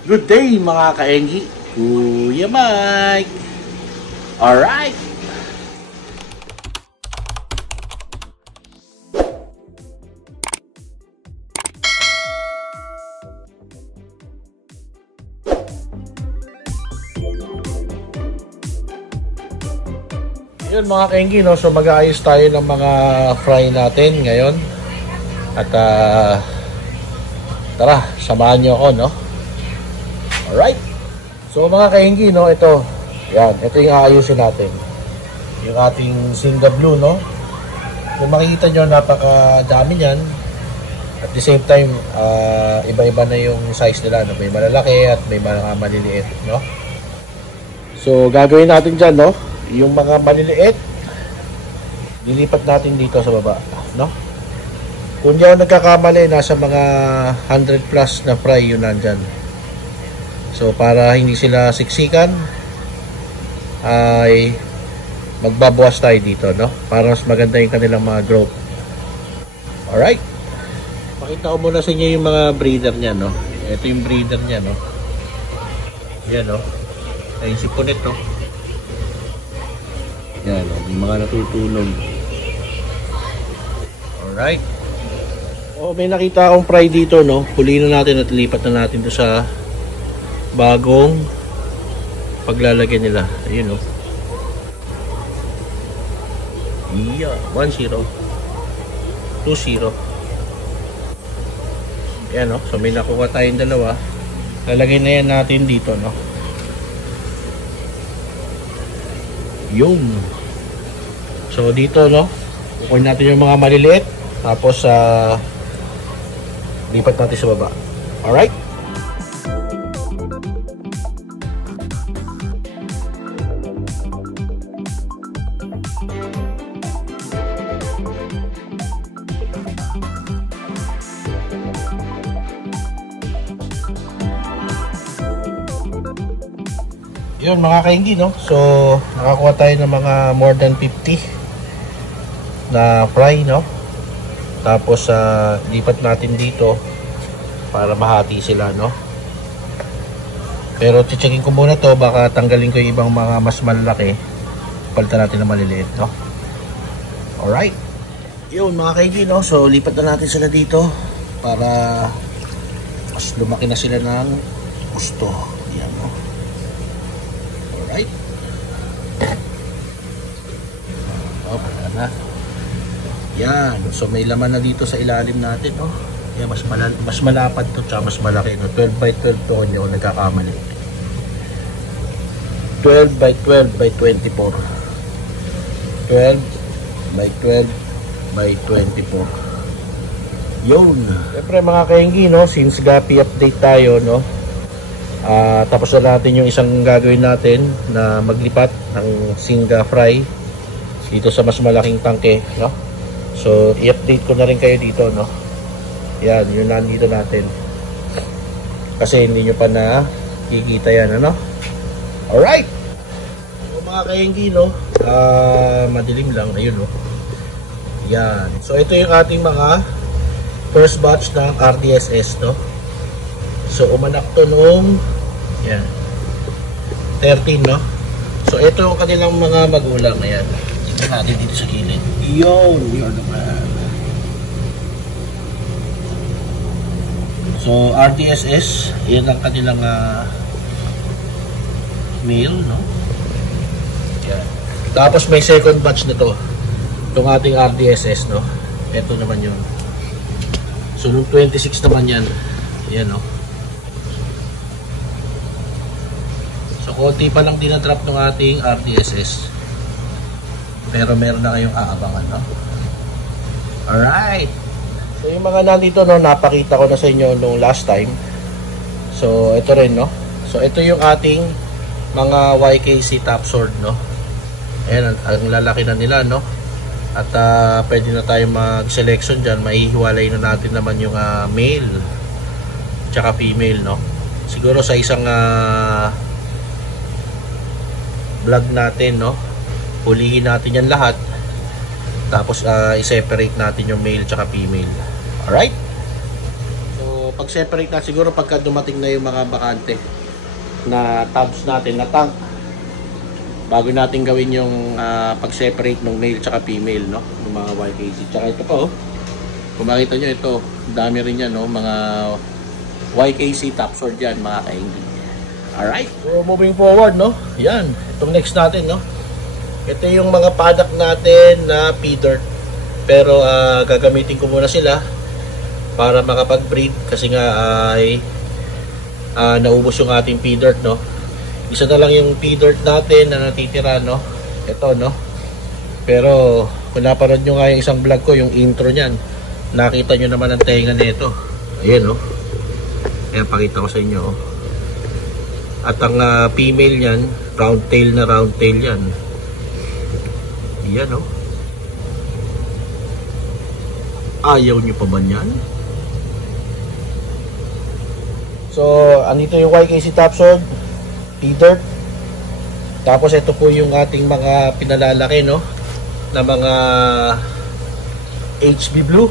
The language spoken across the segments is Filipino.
Good day mga kaenggi, Kuya Mike. Alright. Yun mga kaenggi, no? So mag-aayos tayo ng mga fry natin ngayon. At tara, samahan nyo ako, no? Alright. So mga kaenggi, no? Ito yung aayusin natin. Yung ating Singa Blue, no? Kung makikita nyo, napakadami yan. At the same time, iba-iba na yung size nila, no? May malalaki at may mga maliliit, no? So gagawin natin dyan, no? Yung mga maliliit, dilipat natin dito sa baba, no? Kung di ako nagkakamali, nasa mga 100 plus na fry yun nandyan. So para hindi sila siksikan, ay magbabawas tayo dito, no? Para mas maganda yung kanilang mga growth. Alright. Pakita ko muna sa inyo yung mga breeder nya, no? Ito yung breeder nya, no? Yan, no? Ayun si Punet, no? Yan, yung mga natutulog. Alright. May nakita akong fry dito, no? Puliin na natin at lipat na natin to sa bagong paglalagyan nila. Ayun, no? Yeah, 1-0 2-0. Yan, no? So may nakuha tayong dalawa. Lalagay na yan natin dito, no? Yung so dito, no, kukunin natin yung mga maliliit, tapos lipat natin sa baba. Alright. Yun mga kaenggi, no? So nakakuha tayo ng mga more than 50 na fry, no? Tapos lipat natin dito para mahati sila, no? Pero checkin ko muna to, baka tanggalin ko yung ibang mga mas malalaki, palitan natin na maliliit, no? Alright. Yun mga kaenggi, no? So lipat na natin sila dito para mas lumaki na sila ng gusto. Yan, no? Right? Yan. So may laman na dito sa ilalim natin, no? Yan, mas malapad to, tsaka mas malaki, no? 12 by 12 to, hindi ako nagkakamali. 12 by 12 by 24. 12 by 12 by 24. Yun. Siyempre mga kaenggi, no? Since gapi update tayo, no? Tapos na natin yung isang gagawin natin na maglipat ng Singa fry dito sa mas malaking tangke, no? So i-update ko na rin kayo dito, no? Yan, yun nandito natin kasi hindi nyo pa na kikita yan, ano? Alright. So mga kaenggi, no, madilim lang, ayun, no? Yan. So ito yung ating mga first batch ng RDSS, no? So umanak to nung yan 13, no? So ito yung kanilang mga magulang. Ayan, tignan natin dito sa kilid. Yo, yun naman. So RDSS, yan ang kanilang male, no? Yan. Tapos may second batch na to, itong ating RDSS, no? Ito naman yun. So nung 26 naman yan. Yan, no? Konti pa lang dinadrop ng ating RDSS, pero meron na kayong aabangan, no? Alright. So yung mga nandito, no, napakita ko na sa inyo nung last time. So ito rin, no? So ito yung ating mga YKC top sword, no? Ayan, ang lalaki na nila, no? At pwede na tayo mag-selection dyan. Maihiwalay na natin naman yung male tsaka female, no? Siguro sa isang vlog natin, no, hulihin natin yan lahat, tapos i-separate natin yung male tsaka female. Alright. So pag-separate na siguro pagka dumating na yung mga bakante na tabs natin na tank, bago natin gawin yung pag-separate ng male tsaka female, no, ng mga YKC. Tsaka ito pa, oh, kung makita nyo, ito dami rin yan, no, mga YKC top sword yan, mga kainggi. Alright, so moving forward, no, yan, itong next natin, no, ito yung mga paddock natin na P-dirt, pero gagamitin ko muna sila para makapag-breed kasi nga ay naubos yung ating P-dirt, no. Isa na lang yung P-dirt natin na natitira, no. Ito, no. Pero kung napanood nyo nga yung isang vlog ko, yung intro nyan, nakita nyo naman ang tenga nito. Ayan, no. Ayan, pakita ko sa inyo, oh. At ang female nyan, round tail na round tail yan. Ayan, no. Ayaw nyo pa ba yan? So, andito yung YKC top sword, P-dirt. Tapos ito po yung ating mga pinalalaki, no, na mga HB Blue.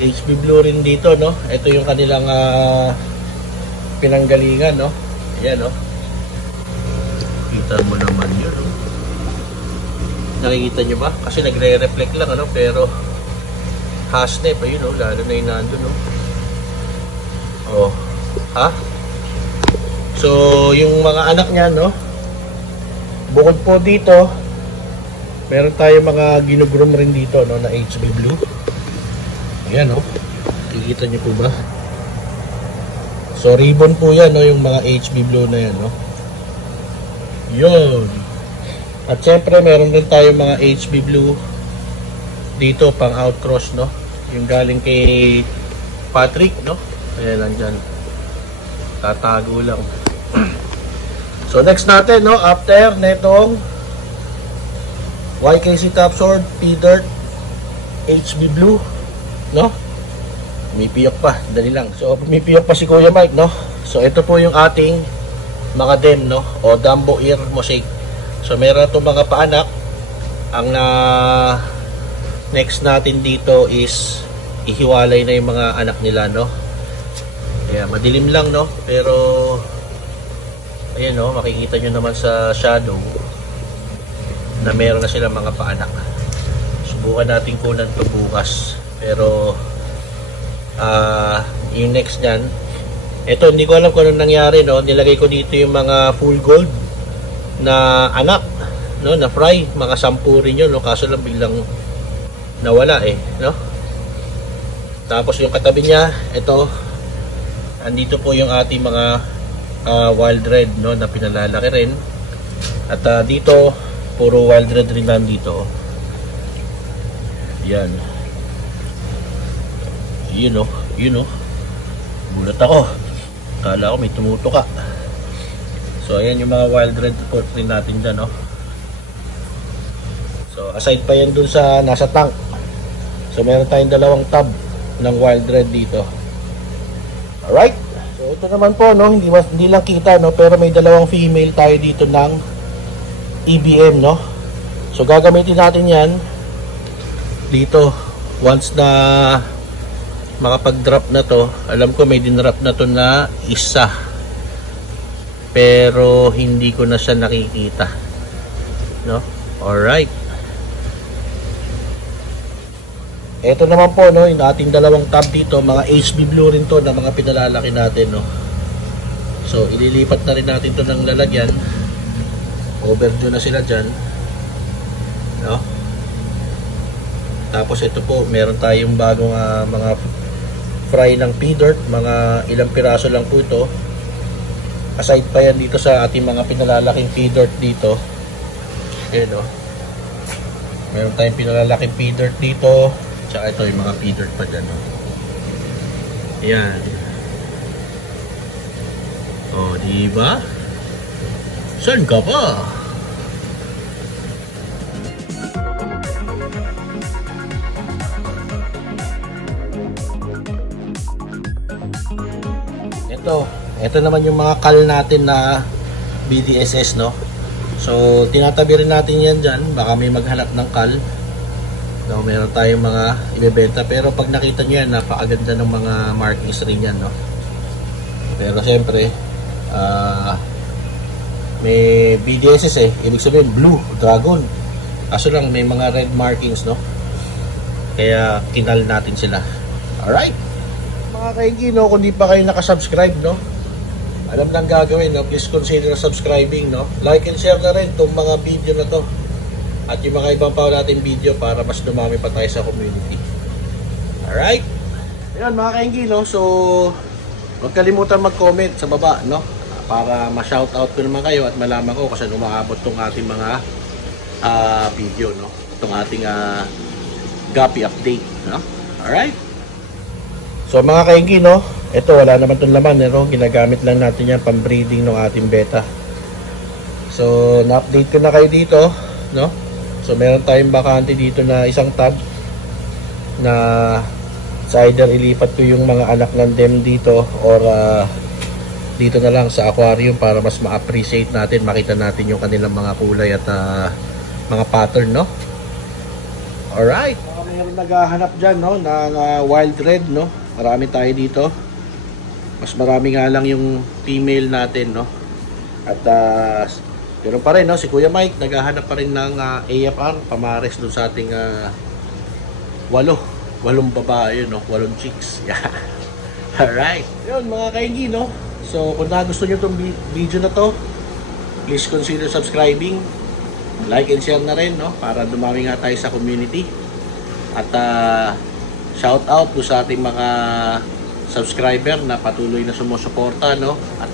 HB Blue rin dito, no. Ito yung kanilang pinanggalingan, no. Ayan, no. Kita mo naman yun, no? Nakikita nyo ba? Kasi nagre-reflect lang, ano, pero hasnep, ayun, no, lalo na yung nandun, no. Oh, ha? So, yung mga anak niya, no, bukod po dito, meron tayo mga ginugroom rin dito, no, na HB Blue. Ayan, no, kikita nyo po ba? So, ribbon po yan, no, yung mga HB Blue na yan, no. Yun. At syempre, meron din tayo mga HB Blue dito, pang outcross, no, yung galing kay Patrick, no. Ayan, nandyan. Tatago lang. So next natin, no, after netong YKC top sword, P-dirt, HB Blue, no, umipiyok pa, dali lang. So umipiyok pa si Kuya Mike, no. So ito po yung ating mga dem, no, o Dumbo Ear Mosaic. So meron itong mga paanak. Ang next natin dito is ihiwalay na yung mga anak nila, no. Kaya madilim lang, no, pero ayan, no, makikita nyo naman sa shadow na meron na silang mga paanak. Subukan natin kunan ito bukas. Pero yung next nyan, ito hindi ko alam kung anong nangyari, no. Nilagay ko dito yung mga full gold na anak, no, na fry, mga 10 rin yun, no, kaso lang biglang nawala, no. Tapos yung katabi niya, ito, andito po yung ating mga wild red, no, na pinalalaki rin. At dito puro wild red rin nandito. Yan. Yun, no, yun, no. Gulat ako. Kala ko may tumutuka. So ayan yung mga wild red report rin natin dyan, no. So aside pa yan dun sa nasa tank. So meron tayong 2 tab ng wild red dito. Alright. So ito naman po, no, hindi lang kita, no, pero may 2 female tayo dito ng EBM, no. So gagamitin natin yan dito once na makapag-drop na to. Alam ko may din-drop na to na isa, pero hindi ko na siya nakikita, no. Alright. Ito naman po, no, yung ating 2 tab dito, mga HB Blue rin to na mga pinalalaki natin, no. So ililipat na rin natin to ng lalagyan. Overdue na sila dyan, no. Tapos ito po, meron tayong bagong mga fry ng P-dirt, mga ilang piraso lang po ito. Aside pa yan dito sa ating mga pinalalaking P-dirt dito. Ayan, no. Meron tayong pinalalaking P-dirt dito. Tsaka ito yung mga P-dirt pa dyan, no. Ayan. O, diba? Saan ka pa? Ito naman yung mga kal natin na BDSS, no. So tinatabi rin natin yan dyan, baka may maghanap ng kal, No, meron tayong mga ibebenta, pero pag nakita niyo yan, napakaganda ng mga markings rin yan, no. Pero siyempre, may BDSS eh, ibig sabihin blue dragon. Kaso lang may mga red markings, no. Kaya kinal natin sila. Alright. Mga kaingi, no, kung di pa kayo nakasubscribe, no, alam nang gagawin, no, please consider subscribing, no. Like and share na rin itong mga video na to at yung mga ibang pa natin video para mas dumami pa tayo sa community. Alright. Ayan mga kaingi, no, so huwag kalimutan mag-comment sa baba, no, para ma-shoutout ko naman kayo at malaman ko kasi umaabot tong ating mga video, no, itong ating Guppy update, no. Alright. So mga kaingi, no, ito wala naman itong laman, no? Ginagamit lang natin yan pang-breeding ng ating beta. So na-update ko na kayo dito, no. So meron tayong bakante dito na isang tag na sa either ilipat ko yung mga anak ng dem dito or dito na lang sa aquarium para mas ma-appreciate natin, makita natin yung kanilang mga kulay at mga pattern, no. Alright. Mayroon naghahanap dyan, no, ng wild red, no. Marami tayo dito. Mas marami nga lang yung female natin, no. At pero pa rin, no, si Kuya Mike naghahanap pa rin ng AFR pamares dun sa ating 8 babae, no, 8 chicks. Yeah. Alright. Yun mga kaingi, no. So kung nagustuhan nyo itong video na to, please consider subscribing, like and share na rin, no, para dumami nga tayo sa community. At shout out po sa ating mga subscriber na patuloy na sumusuporta, no, at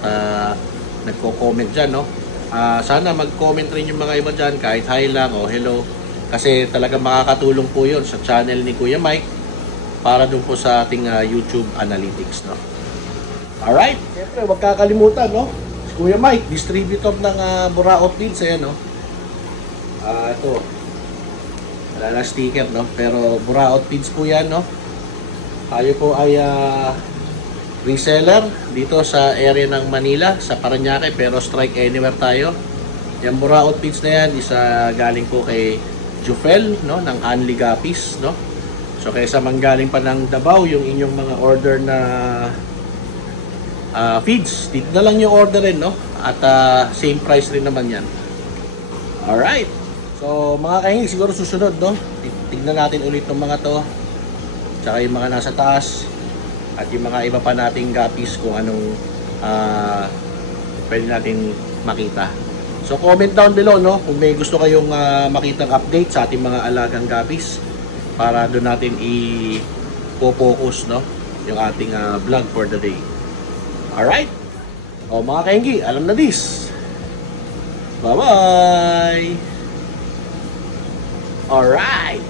nagko-comment dyan, no. Sana mag-comment rin yung mga iba dyan, kahit hi lang o hello, kasi talaga makakatulong po yun sa channel ni Kuya Mike para dun po sa ating YouTube analytics, no. Alright, siyempre huwag kakalimutan, no, si Kuya Mike, distributor ng Buraot Feeds, ayan, no. Ito, wala na sticker, no, pero Buraot Feeds po yan, no. Tayo po ay reseller dito sa area ng Manila, sa Parañaque, pero strike anywhere tayo. Yung Buraot Feeds na yan, isa galing po kay Jufel, no, ng Anli Guppies, no. So kaysa manggaling pa ng Davao yung inyong mga order na feeds, dito na lang yung orderin, no, at same price rin naman yan. Alright. So mga kaingi, siguro susunod, no, tignan natin ulit ng mga to, tsaka yung mga nasa taas at yung mga iba pa nating guppies kung anong pwede natin makita. So comment down below, no, kung may gusto kayong makitang update sa ating mga alagang guppies para doon natin i-focus, no, yung ating vlog for the day. Alright. O mga kaingi, alam na this. Bye bye. Alright.